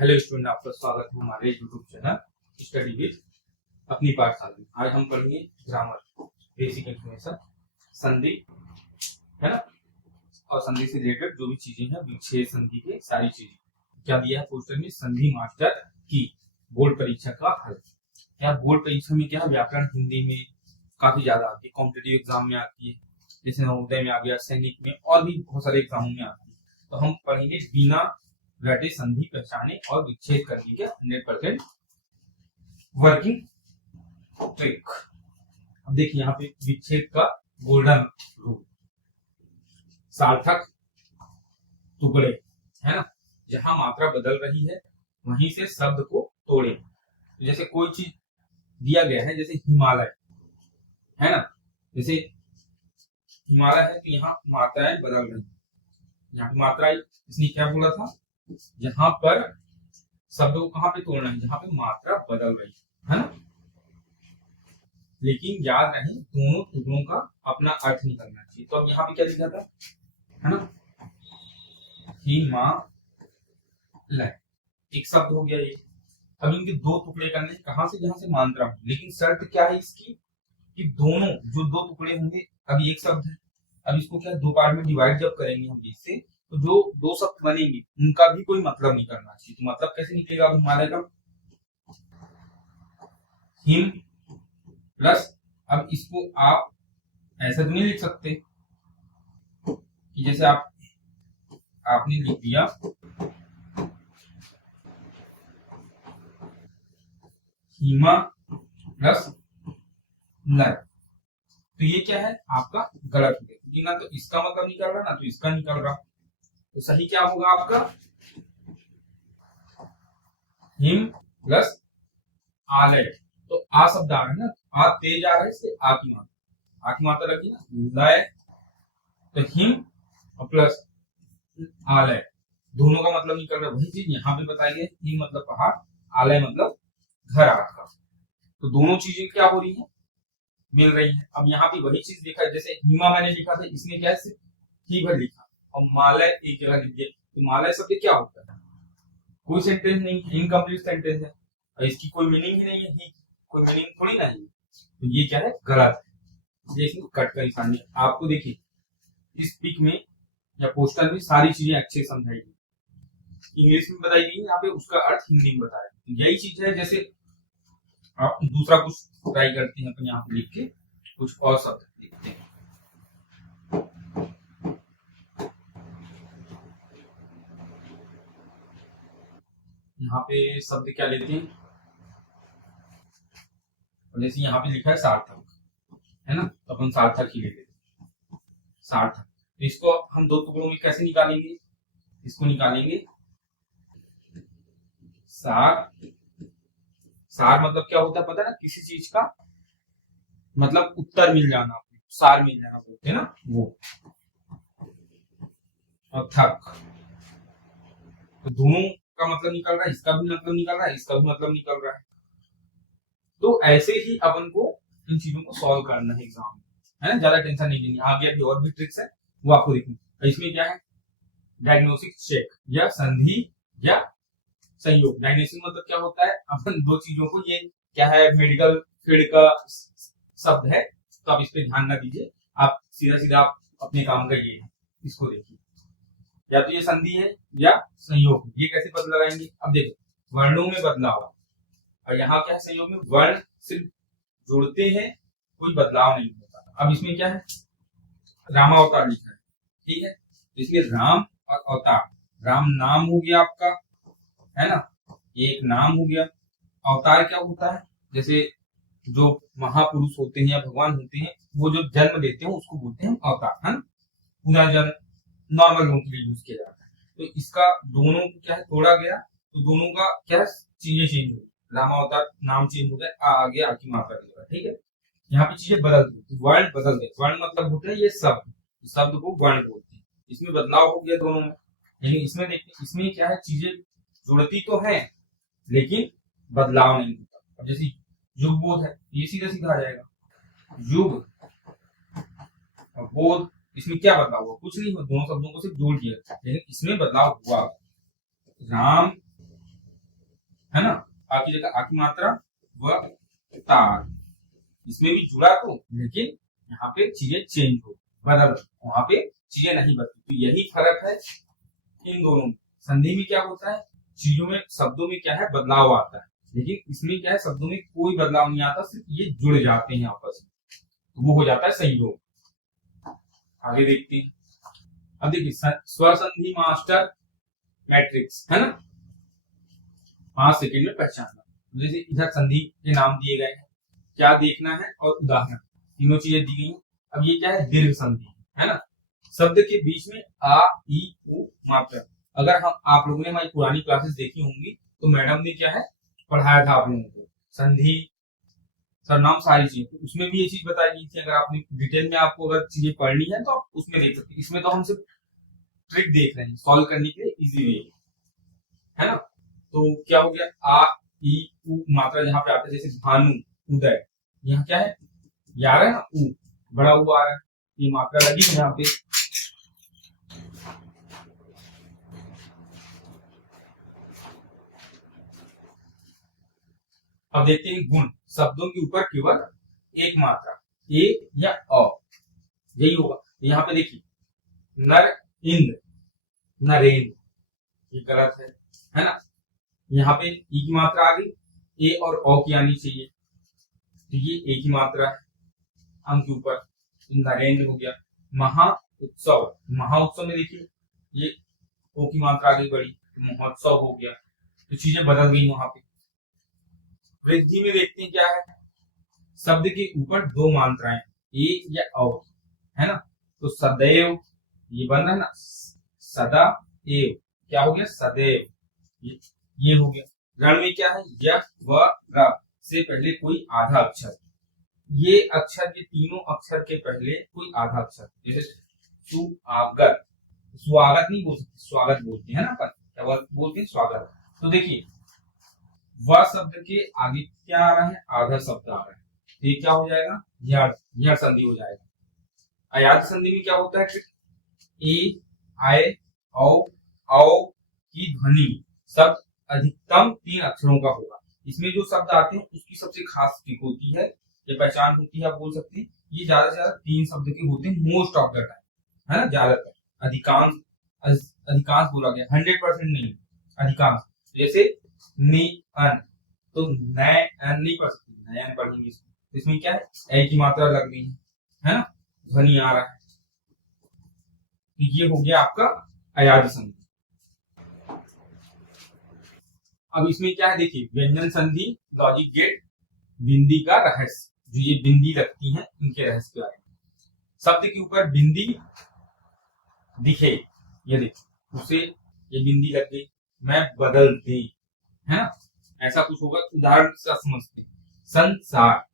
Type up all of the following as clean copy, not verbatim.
Hello student, आपका स्वागत है हमारे यूट्यूब चैनल स्टडी विद अपनी पाठशाला में। आज हम पढ़ेंगे ग्रामर बेसिक इन्फॉर्मेशन, संधि, है ना। और संधि से रिलेटेड जो भी चीजें हैं, विच्छेद संधि के सारी चीजें क्या दिया है पोस्टर में, संधि मास्टर की बोर्ड परीक्षा का हल। क्या बोर्ड परीक्षा में क्या व्याकरण हिंदी में काफी ज्यादा आती है, कॉम्पिटेटिव एग्जाम में आती है, जैसे नवोदय में आ गया, सैनिक में और भी बहुत सारे एग्जामों में आती है। तो हम पढ़ेंगे बिना घटे संधि पहचाने और विच्छेद करने के 100% वर्किंग ट्रिक। अब देखिए यहाँ पे विच्छेद का गोल्डन रूल, सार्थक टुकड़े, है ना। जहां मात्रा बदल रही है वहीं से शब्द को तोड़े। तो जैसे कोई चीज दिया गया है, जैसे हिमालय, है ना, जैसे हिमालय है तो यहाँ मात्राएं बदल रही है। यहाँ पे मात्रा इसने क्या बोला था, जहां पर शब्द को कहां पे तोड़ना है, जहां पे मात्रा बदल रही है ना। लेकिन याद रहे दोनों टुकड़ों का अपना अर्थ निकलना चाहिए। तो अब यहाँ पे क्या लिखा था, है ना, हिमालय एक शब्द हो गया ये। अब इनके दो टुकड़े करने, कहां से, जहां से मात्रा हो। लेकिन शर्त क्या है इसकी कि दोनों जो दो टुकड़े होंगे, अभी एक शब्द है, अब इसको क्या दो पार्ट में डिवाइड जब करेंगे हम इससे, तो जो दो शब्द बनेंगे उनका भी कोई मतलब नहीं करना चाहिए। तो मतलब कैसे निकलेगा हिमालय का, हिम प्लस, अब इसको आप ऐसा तो नहीं लिख सकते कि जैसे आपने लिख दिया हिमा प्लस लय, तो ये क्या है आपका गलत हो गया, ना तो इसका मतलब निकल रहा ना तो इसका निकल रहा। तो सही क्या होगा आपका, हिम प्लस आलय। तो आ शब्द आ रहा है ना, आ तेज आ रहा है, इससे आ की मात्रा लगी ना, लय तो हिम और प्लस आलय, दोनों का मतलब निकल रहा है। वही चीज यहाँ पे बताई गई, हिम मतलब पहाड़, आलय मतलब घर आपका। तो दोनों चीजें क्या हो रही है, मिल रही है। अब यहाँ पे वही चीज देखा, जैसे हिमा मैंने लिखा था, इसने क्या है ही भर लिखा, और मालय एक जगह लिख दिया। तो मालय शब्द क्या होता है, कोई सेंटेंस नहीं, इनकम्प्लीट सेंटेंस है, और इसकी कोई मीनिंग ही नहीं है, ही कोई मीनिंग थोड़ी ना है। तो ये क्या है, गलत है। जैसे कट का निशान आपको देखिए इस पिक में या पोस्टर में सारी चीजें अच्छे समझाई गई, इंग्लिश में बताई गई, यहाँ पे उसका अर्थ हिंदी में बताया। यही चीज है, जैसे आप दूसरा कुछ ट्राई करते हैं अपन, यहाँ पे लिख के कुछ और शब्द लिखते हैं। यहाँ पे शब्द क्या लेते हैं, जैसे यहाँ पे लिखा है सार्थक, है ना, तो अपन सार्थक ही लेते हैं, सार्थक। तो इसको हम दो टुकड़ों में कैसे निकालेंगे, इसको निकालेंगे सार। सार मतलब क्या होता है पता है ना, किसी चीज का मतलब उत्तर मिल जाना, सार मिल जाना बोलते हैं ना वो। और थक, तो दोनों का मतलब निकल रहा है, इसका भी मतलब निकल रहा है, इसका भी मतलब निकल रहा है। तो ऐसे ही अपन को इन चीजों को सॉल्व करना है एग्जाम में, है ना, ज्यादा टेंशन नहीं लेनी। आगे अभी और भी ट्रिक्स है वो आपको देखनी। इसमें क्या है, डायग्नोस्टिक चेक या संधि या संयोग। डायग्नोस्टिक मतलब क्या होता है, अपन दो चीजों को, ये क्या है मेडिकल फील्ड का शब्द है, तो आप इस पे ध्यान ना दीजिए, आप सीधा सीधा आप अपने काम का ये है, इसको देखिए, या तो ये संधि है या संयोग। ये कैसे पता लगाएंगे, अब देखो वर्णों में बदलाव, और यहाँ क्या है संयोग में वर्ण सिर्फ जुड़ते हैं, कोई बदलाव नहीं होता। अब इसमें क्या है, रामावतार लिखा है, ठीक है, तो इसमें राम और अवतार, राम नाम हो गया आपका, है ना, ये एक नाम हो गया। अवतार क्या होता है, जैसे जो महापुरुष होते हैं या भगवान होते हैं, वो जो जन्म देते हैं उसको बोलते हैं अवतार, है ना। पुनर्जन्म नॉर्मल लोगों के लिए यूज किया जाता है। तो इसका दोनों को क्या है तोड़ा गया, तो दोनों का क्या चीजें चेंज हुई, रामावतार नाम चेंज हो गया, आ गया की मात्रा की, ठीक है। यहाँ पे चीजें बदल गई, वर्ण बदल गए। वर्ण मतलब होते हैं ये शब्द, शब्द को वर्ण बोलते हैं। इसमें बदलाव हो गया दोनों में, लेकिन इसमें देखिए, इसमें क्या है, चीजें जुड़ती तो है लेकिन बदलाव नहीं होता। अब जैसे युग बोध है, ये सीधा सीधा आ जाएगा, युग और बोध, इसमें क्या बदलाव हुआ, कुछ नहीं हुआ, दोनों शब्दों को सिर्फ जोड़ दिया, लेकिन इसमें बदलाव हुआ। राम है ना। आ की जगह आ की मात्रा व तार, इसमें भी जुड़ा तो, लेकिन यहाँ पे चीजें चेंज हो, बदल, वहां पे चीजें नहीं बदलती। तो यही फर्क है इन दोनों में। संधि में क्या होता है, चीजों में, शब्दों में क्या है, बदलाव आता है, लेकिन इसमें क्या है, शब्दों में कोई बदलाव नहीं आता, सिर्फ ये जुड़ जाते हैं आपस में, तो वो हो जाता है संयोग। आगे देखते हैं। अब देखिए स्वर संधि मास्टर मैट्रिक्स, है ना, 5 सेकंड में पहचानना। जैसे इधर संधि के नाम दिए गए हैं, क्या देखना है, और उदाहरण, तीनों चीजें दी गई। अब ये क्या है, दीर्घ संधि, है ना। शब्द के बीच में आ ई उ मात्रा। अगर हम, आप लोगों ने हमारी पुरानी क्लासेस देखी होंगी, तो मैडम ने क्या है पढ़ाया था आप लोगों को, संधि, सर्वनाम, सारी चीजें, तो उसमें भी ये चीज बताई गई थी। अगर आपने डिटेल में, आपको अगर चीजें पढ़नी है तो आप उसमें देख सकते हैं। इसमें तो हम सिर्फ ट्रिक देख रहे हैं, सॉल्व करने के लिए इजी वे, है ना। तो क्या हो गया, आ ई उ मात्रा जहाँ पे आता है, जैसे भानु, उदय, यहाँ क्या है, ये आ रहा है ना, उ बड़ा उ आ रहा है, ये मात्रा लगी यहाँ पे। अब देखते हैं गुण, शब्दों के ऊपर केवल एक मात्रा, ए या अ, यही होगा। यहाँ पे देखिए, नर इंद्र, नरेंद्र, ये गलत है ना। यहाँ पे ई की मात्रा आ गई, ए और ओ की आनी चाहिए, तो ये ए की मात्रा है अंक के ऊपर, तो नरेंद्र हो गया। महा उत्सव, महा उत्सव में देखिए ये ओ की मात्रा आ गई बड़ी, तो महोत्सव हो गया, तो चीजें बदल गई वहां पे। वृद्धि में देखते हैं क्या है, शब्द के ऊपर दो मात्राएं, ए या औ, है ना, तो सदैव, ये बन रहा है ना, सदा एव, क्या हो गया, सदैव, ये हो गया। रण में क्या है, य व र से पहले कोई आधा अक्षर, ये अक्षर के तीनों अक्षर के पहले कोई आधा अक्षर, जैसे सुआगत, स्वागत नहीं बोल सकते, स्वागत बोलते हैं ना अपन, क्या बोलते हैं, स्वागत। तो देखिए वह शब्द के आगे क्या आ रहा है, आधा शब्द आ रहा है, तो ये क्या हो जाएगा, यह संधि हो जाएगा। अयाद संधि में क्या होता है, ए आय औ की ध्वनि शब्द अधिकतम 3 अक्षरों का होगा। इसमें जो शब्द आते हैं उसकी सबसे खास ट्रिक होती है, ये पहचान होती है, आप बोल सकते हैं, ये ज्यादा से ज्यादा 3 शब्द के होते हैं, मोस्ट ऑफ द टाइम, है ना, ज्यादातर, अधिकांश, अधिकांश बोला गया, 100% नहीं, अधिकांश। जैसे नि अन, तो नए अन नहीं पढ़ सकते, नए अन पढ़ेंगे इसमें, तो इसमें क्या है, ए की मात्रा लग गई है ना, ध्वनि आ रहा है, तो ये हो गया आपका अयाद संधि। अब इसमें क्या है, देखिए व्यंजन संधि, लॉजिक गेट, बिंदी का रहस्य, जो ये बिंदी लगती हैं इनके रहस्य के बारे में। शब्द के ऊपर बिंदी दिखे, ये देखिए, उसे ये बिंदी लग गई, मैं बदल दे, है ना, ऐसा कुछ होगा, उदाहरण से समझते हैं, संसार,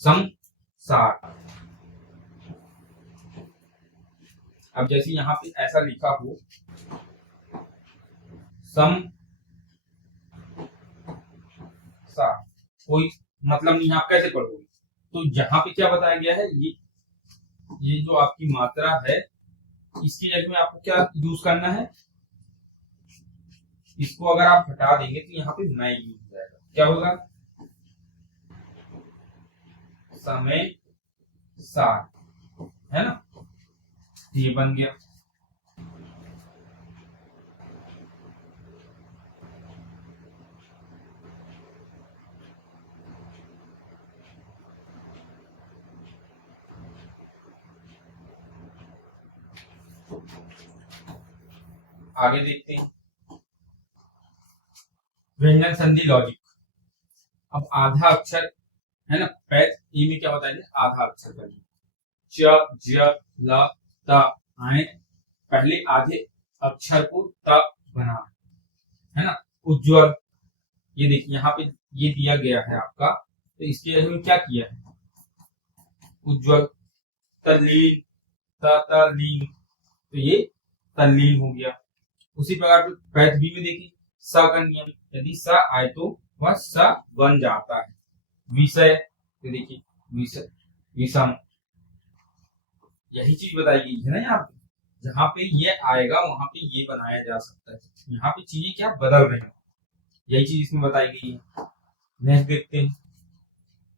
संसार। अब जैसे यहाँ पे ऐसा लिखा हो, सम सा, कोई मतलब नहीं, आप कैसे पढ़ोगे, तो यहाँ पे क्या बताया गया है, ये जो आपकी मात्रा है, इसकी जगह में आपको क्या यूज करना है, इसको अगर आप हटा देंगे तो यहाँ पे नए यूज हो जाएगा, क्या होगा, समय सार, है ना, ये बन गया। आगे देखते हैं व्यंजन संधि लॉजिक। अब आधा अक्षर है ना, पैच ई में क्या बताएंगे, आधा अक्षर करेंगे, च ज ल त आए, पहले आधे अक्षर को त बना, है ना, उज्ज्वल, ये देखिए यहाँ पे ये दिया गया है आपका, तो इसके जगह में क्या किया है, उज्ज्वल, तल्लीन, तलीन, तो ये तल्लीन हो गया। उसी प्रकार पैच बी में देखिए, स का नियम, यदि स आए तो वह स बन जाता है, विषय, तो देखिए विषय, विषम, यही चीज बताई गई है ना यहाँ पे, जहां पे ये आएगा वहां पे ये बनाया जा सकता है, यहाँ पे चीजें क्या बदल रही हैं। यही चीज इसमें बताई गई है। नेक्स्ट देखते हैं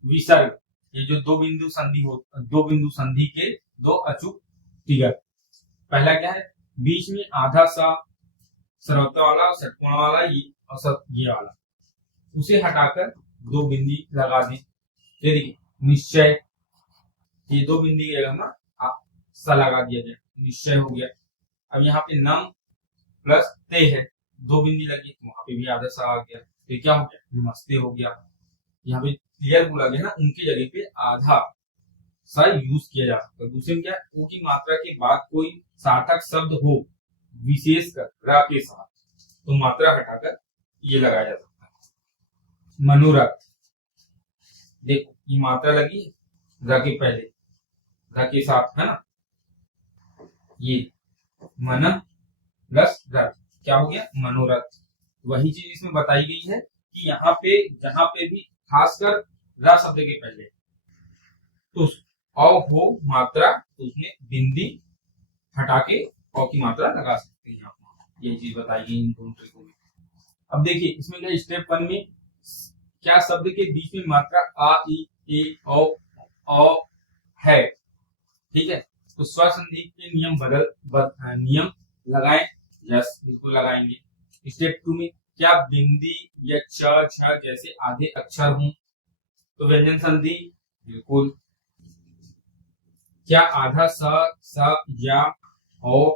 विसर्ग। ये जो दो बिंदु संधि के दो अचूक फिगर। पहला क्या है, बीच में आधा सा सरवता वाला और षटकोण वाला ये वाला, उसे हटाकर दो बिंदी लगा दी। ये देखिए निश्चय, ये दो बिंदी की जगह में सा लगा दिया गया, निश्चय हो गया। अब यहाँ पे नम प्लस ते है, दो बिंदी लगी तो वहां पे भी आधा सा आ गया, तो क्या हो गया, नमस्ते हो गया। यहाँ पे क्लियर बोला गया ना, उनकी जगह पे आधा सा यूज किया जा सकता है। दूसरे में क्या, ऊ की मात्रा के बाद कोई सार्थक शब्द हो विशेषकर रा के साथ, तो मात्रा हटाकर ये लगाया जा सकता है। मनोरथ, देखो ये मात्रा लगी रा के पहले, रा के साथ है ना, ये मन प्लस रथ, क्या हो गया, मनोरथ। वही चीज इसमें बताई गई है कि यहाँ पे जहां पे भी खासकर रा शब्द के पहले तो औ हो मात्रा, तो उसमें बिंदी हटा के औ की मात्रा लगा सकते हैं। ये चीज बताई गई इन दोनों ट्रिकों में। अब देखिए इसमें क्या, स्टेप 1 में क्या शब्द के बीच में मात्रा आ ई ए औ है, ठीक है, तो स्वर संधि के नियम नियम लगाएं, यस बिल्कुल लगाएंगे। स्टेप 2 में क्या बिंदी या च छ जैसे आधे अक्षर हों तो व्यंजन संधि, बिल्कुल। क्या आधा स या ओ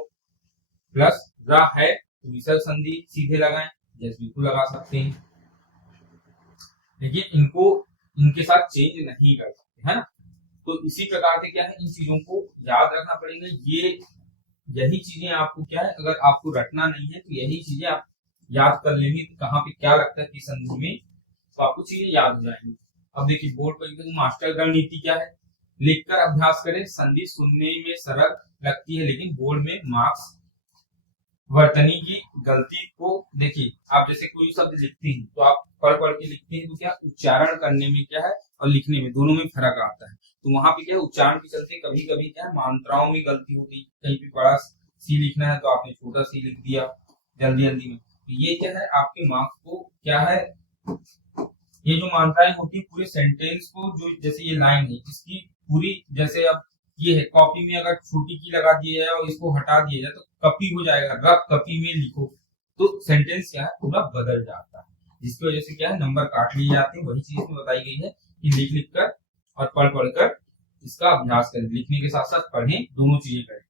प्लस रा है तो विसर्ग संधि सीधे लगाएं, यस बिल्कुल लगा सकते हैं, लेकिन इनको इनके साथ चेंज नहीं कर सकते, है ना। तो इसी प्रकार से क्या है, इन चीजों को याद रखना पड़ेगा। यही चीजें आपको क्या है, अगर आपको रटना नहीं है तो यही चीजें आप याद कर लेंगे, तो कहाँ पे क्या लगता है किस संधि में, तो आपको चीजें याद हो जाएंगी। अब देखिए बोर्ड पर मास्टर गणनीति क्या है, लिखकर अभ्यास करें, संधि सुनने में सरल लगती है लेकिन बोर्ड में मार्क्स वर्तनी की गलती को देखिए, आप जैसे कोई शब्द लिखते हैं तो आप पढ़ के लिखते हैं, तो क्या उच्चारण करने में क्या है और लिखने में दोनों में फर्क आता है। तो वहां पे क्या है, उच्चारण के चलते कभी कभी क्या है मात्राओं में गलती होती, कहीं पे बड़ा सी लिखना है तो आपने छोटा सी लिख दिया जल्दी में, तो ये क्या है आपके मार्क्स को क्या है, ये जो मात्राएं होती है पूरे सेंटेंस को, जो जैसे ये लाइन है इसकी पूरी, जैसे अब ये है कॉपी में अगर छोटी की लगा दिया जाए और इसको हटा दिया जाए तो कपी हो जाएगा, रफ कपी में लिखो तो सेंटेंस क्या है पूरा बदल जाता है, जिसकी वजह से क्या है नंबर काट लिए जाते हैं। वही चीज में बताई गई है कि लिख कर और पढ़ कर इसका अभ्यास करें, लिखने के साथ साथ पढ़ें, दोनों चीजें करें।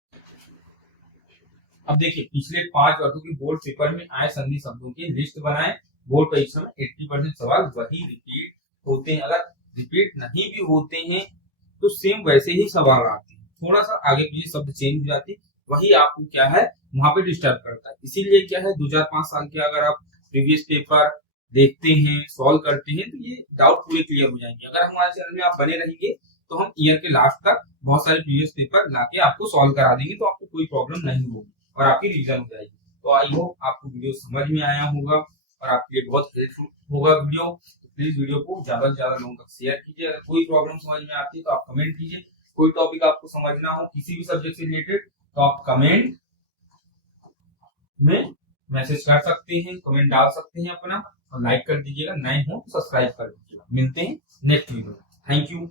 अब देखिए पिछले 5 वर्षों के बोर्ड पेपर में आए संधि शब्दों की लिस्ट बनाएं। बोर्ड परीक्षा में 80% सवाल वही रिपीट होते हैं, अगर रिपीट नहीं भी होते हैं तो सेम वैसे ही सवाल आते हैं, थोड़ा सा आगे पीछे शब्द चेंज हो जाते हैं, वही आपको क्या है वहां पे डिस्टर्ब करता है। इसीलिए क्या है 2005 साल के अगर आप प्रीवियस पेपर देखते हैं, सॉल्व करते हैं, तो ये डाउट पूरे क्लियर हो जाएंगे। अगर हमारे चैनल में आप बने रहेंगे तो हम ईयर के लास्ट तक बहुत सारे प्रीवियस पेपर लाके आपको सॉल्व करा देंगे, तो आपको कोई प्रॉब्लम नहीं होगी और आपकी रिवीजन हो जाएगी। तो आई होप आपको वीडियो समझ में आया होगा और आपके लिए बहुत हेल्पफुल होगा वीडियो। तो प्लीज वीडियो को ज्यादा से ज्यादा लोगों तक शेयर कीजिए। अगर कोई प्रॉब्लम समझ में आती है तो आप कमेंट कीजिए। कोई टॉपिक आपको समझना हो किसी भी सब्जेक्ट से रिलेटेड तो आप कमेंट में मैसेज कर सकते हैं, कमेंट डाल सकते हैं अपना, और लाइक कर दीजिएगा, नए हो तो सब्सक्राइब कर दीजिएगा। मिलते हैं नेक्स्ट वीडियो में। Thank you.